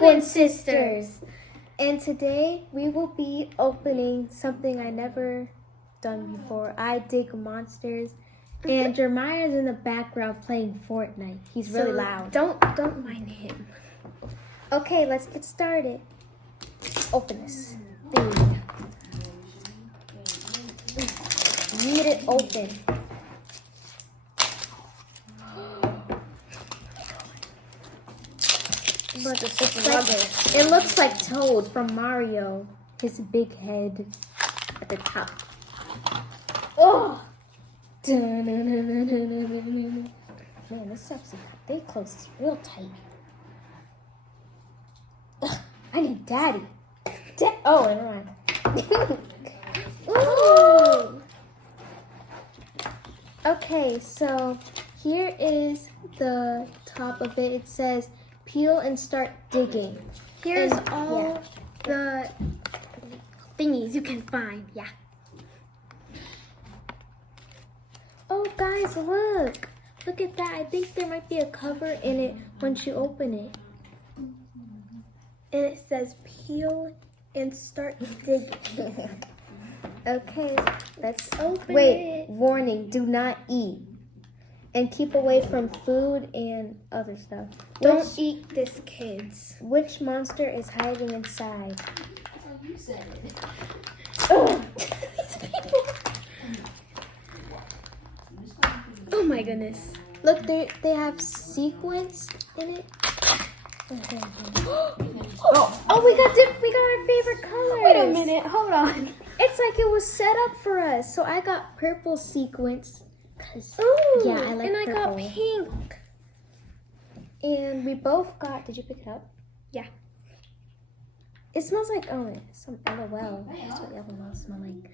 Sequin Sisters. And today we will be opening something I never done before. I dig monsters. And Jeremiah's in the background playing Fortnite. He's really loud. Don't mind him. Okay, let's get started. Open this. Need it open. Look, it looks like Toad from Mario. His big head at the top. Oh! Man, this sucks. They close is real tight. Ugh, I need Daddy. Oh, never mind. Ooh. Okay, so here is the top of it. It says, peel and start digging. Here's all the thingies you can find. Yeah. Oh, guys, look. Look at that. I think there might be a cover in it once you open it. And it says peel and start digging. Okay, let's open Wait, it. Warning, do not eat. And keep away from food and other stuff. Don't eat this, kids. Which monster is hiding inside? Oh, you said it. Oh. These people. Oh my goodness. Look, they have sequins in it. Oh, we got our favorite colors. Wait a minute, hold on. It's like it was set up for us. So I got purple sequins. Ooh, Yeah, I like and I purple. got pink. And we both got, did you pick it up? Yeah. It smells like, some LOL. That's what LOL smell like.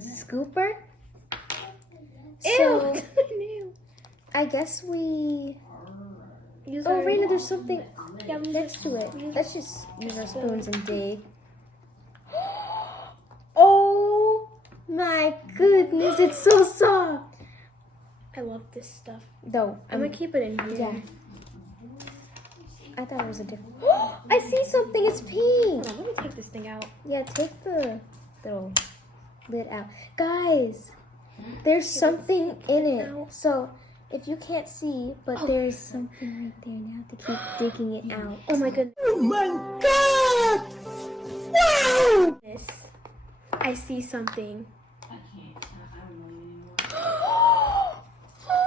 Scooper. So, Ew. I guess we... Use Oh, our- Réinah, there's something Yeah, we next to it. Let's just use our spoons and dig. Oh my goodness, it's so soft. I love this stuff. No, I'm gonna keep it in here. Yeah. I thought it was a different... I see something, it's pink. Hold on, let me take this thing out. Yeah, take the little lid out. Guys, there's something in it. So, if you can't see, but there's something right there. Now to keep digging it out. Oh my goodness. Oh my God! Wow! I see something. I can't. I don't know anymore.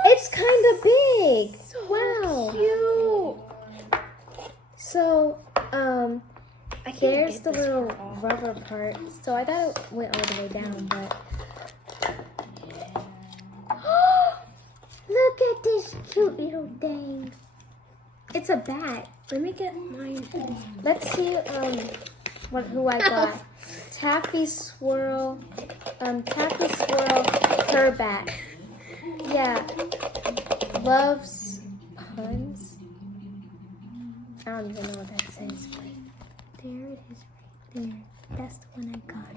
It's kind of big. So Wow. cute. So, I can't there's get the this little part off. rubber part. So I thought it went all the way down, but look at this cute little thing. It's a bat. Let me get mine. Let's see who I got. Taffy Swirl, her bat. Yeah. Loves puns. I don't even know what that says, but there it is right there. That's the one I got.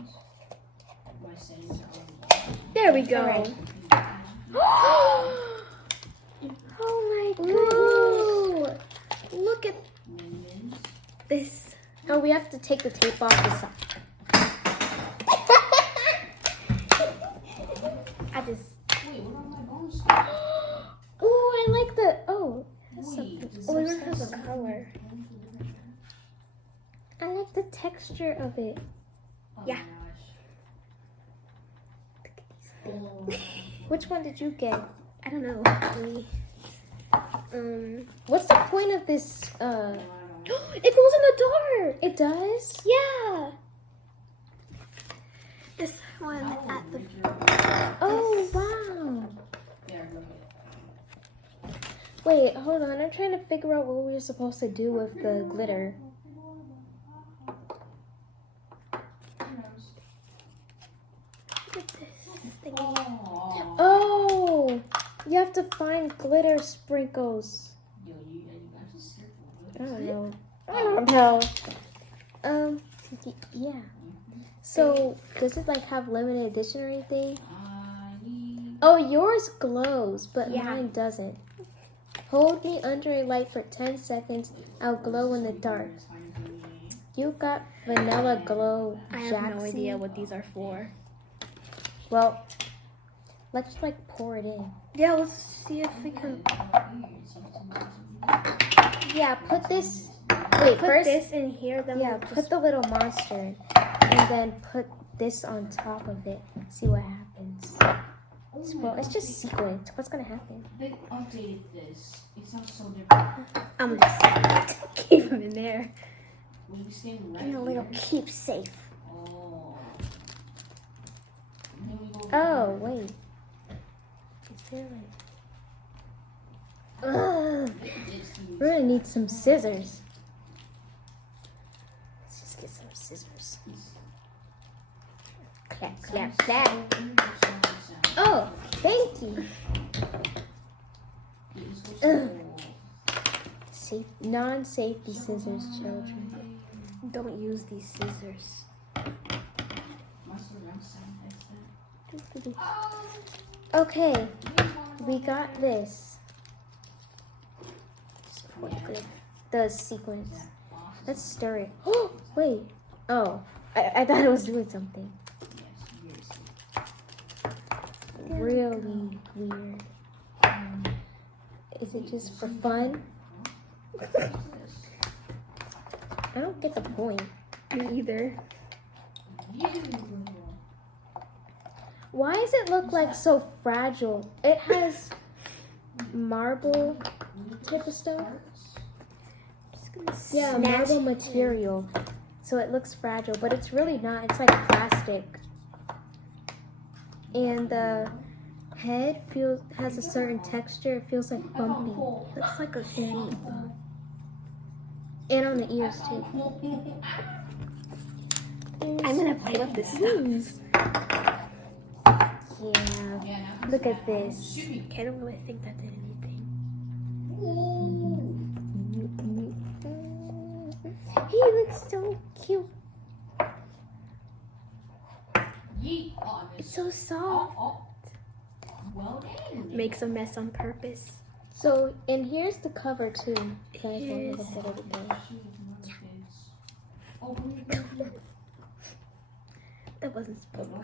There we go. All right. Oh my goodness. Look at this. Oh, we have to take the tape off the side. I just. Wait, what are my bones? Oh, I like the. Oh, that's Wait, something. Oh, yours has a color. I like the texture of it. Oh Yeah. my gosh. Which one did you get? I don't know. What's the point of this? It glows in the dark. It does? Yeah. This one at the. Oh, wow. Yeah, look at it. Wait, hold on. I'm trying to figure out what we were supposed to do with the glitter. Look at this thing. Oh. Oh, you have to find glitter sprinkles. Yo, you got to circle. I don't know. I don't know. Yeah. So, does it like have limited edition or anything? Oh, yours glows, but Yeah. mine doesn't. Hold me under a light for 10 seconds. I'll glow in the dark. You got vanilla glow, I have no Jaxie? idea what these are for. Well, let's like pour it in. Yeah, let's see if we can Yeah, put this. Wait, put first. this in here. Then Yeah, we'll put just... the little monster in, and then put this on top of it. See what happens. Well, it's just sequins. What's gonna happen? They updated this. It sounds so different. I'm just keep them in there. Will we stay right In a little here? keep safe. Oh. And then we go Oh wait. Is there like? Ugh. We're gonna need some scissors. Let's just get some scissors. Clap, clap, clap. Oh, thank you. Safe, non-safety scissors, children. Don't use these scissors. Okay, we got this. Just put the sequins. Let's stir it. Oh, wait. Oh, I thought it was doing something. Really weird. Is it just for fun? I don't get the point. Me either. Why does it look like so fragile? It has marble type of stuff. Yeah, marble material. So it looks fragile, but it's really not. It's like plastic. And the head has a certain texture. It feels like bumpy. Looks like a sheep. And on the ears too. I'm gonna play with this stuff. Yeah. Look at this. I don't really think that did anything. He looks so cute. It's so soft. Well done. Makes a mess on purpose. So, and here's the cover too. You guys want to look at everything. That wasn't supposed to.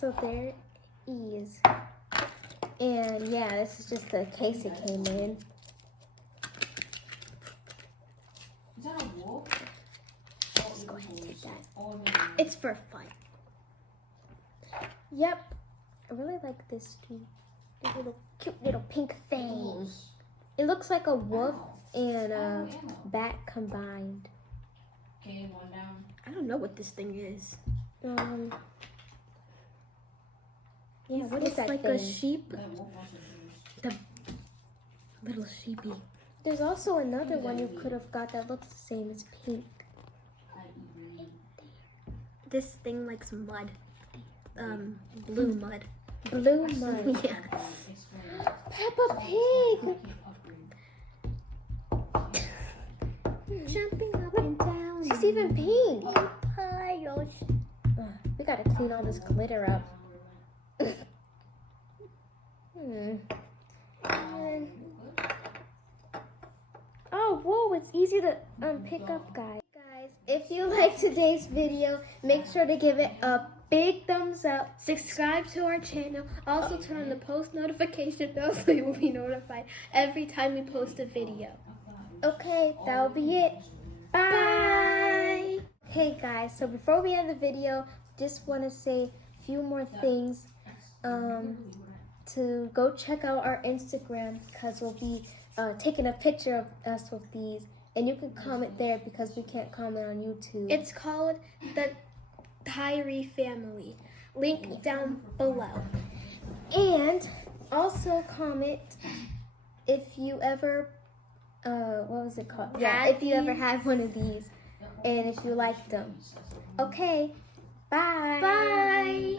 So there it is. And yeah, this is just the case it came in. Is that a wolf? Just go ahead and take that. Oh, no. It's for fun. Yep. I really like this too. This little cute little pink thing. It looks like a wolf and a bat combined. Okay, one down. I don't know what this thing is. Yeah, what It's is that like thing? a sheep. That wolf also used. The little sheepy. There's also another one you could have got that looks the same. It's pink. This thing likes mud. Blue mud. Blue mud. Yeah. Peppa Pig. Jumping up and down. She's even pink. Piles. We gotta clean all this glitter up. Oh, whoa, it's easy to pick up, guys. If you like today's video, make sure to give it a big thumbs up. Subscribe to our channel. Also turn on the post notification bell so you will be notified every time we post a video. Okay, that'll be it. Bye! Hey guys, so before we end the video, just want to say a few more things. To go check out our Instagram because we'll be taking a picture of us with these. And you can comment there because we can't comment on YouTube. It's called the Tyree Family. Link down below. And also comment if you ever, what was it called? Yeah, if you ever had one of these and if you liked them. Okay, bye. Bye.